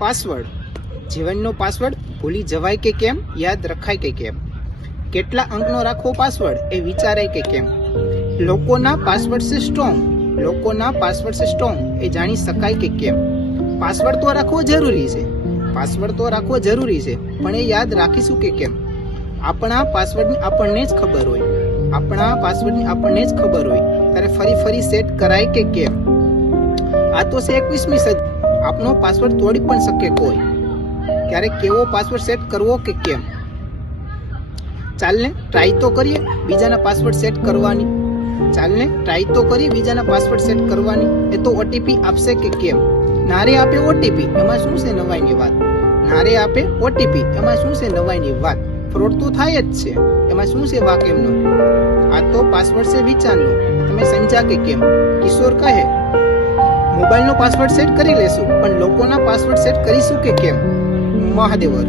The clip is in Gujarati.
પાસવર્ડ જીવનનો પાસવર્ડ ભૂલી જવાય કે કેમ, યાદ રખાય કે કેમ? કેટલા અંકનો રાખવો પાસવર્ડ એ વિચારાય કે કેમ? લોકોના પાસવર્ડ છે સ્ટ્રોંગ, લોકોના પાસવર્ડ છે સ્ટ્રોંગ એ જાણી શકાય કે કેમ? પાસવર્ડ તો રાખવો જરૂરી છે, પાસવર્ડ તો રાખવો જરૂરી છે, પણ એ યાદ રાખીશું કે કેમ? આપણા પાસવર્ડની આપણને જ ખબર હોય, આપણા પાસવર્ડની આપણને જ ખબર હોય ત્યારે ફરી ફરી સેટ કરાય કે કેમ? આ તો છે 21મી સદી, આપનો પાસવર્ડ તોડી પણ શકે કોઈ, ત્યારે કેવો પાસવર્ડ સેટ કરવો કે કેમ? ચાલને ટ્રાય તો કરીએ બીજાના પાસવર્ડ સેટ કરવાની, ચાલને ટ્રાય તો કરીએ બીજાના પાસવર્ડ સેટ કરવાની. એ તો ઓટીપી આપશે કે કેમ? નારે આપે ઓટીપી, એમાં શું છે નવાઈની વાત? નારે આપે ઓટીપી, એમાં શું છે નવાઈની વાત? ફ્રોડ તો થાય જ છે, એમાં શું છે વાક એમનો? આ તો પાસવર્ડ છે વિચારનો, તમે સમજ્યા કે કેમ? કિશોર કહે મોબાઈલનો પાસવર્ડ સેટ કરી લેશું, પણ લોકોના પાસવર્ડ સેટ કરીશું કે કેમ? મહાદેવર.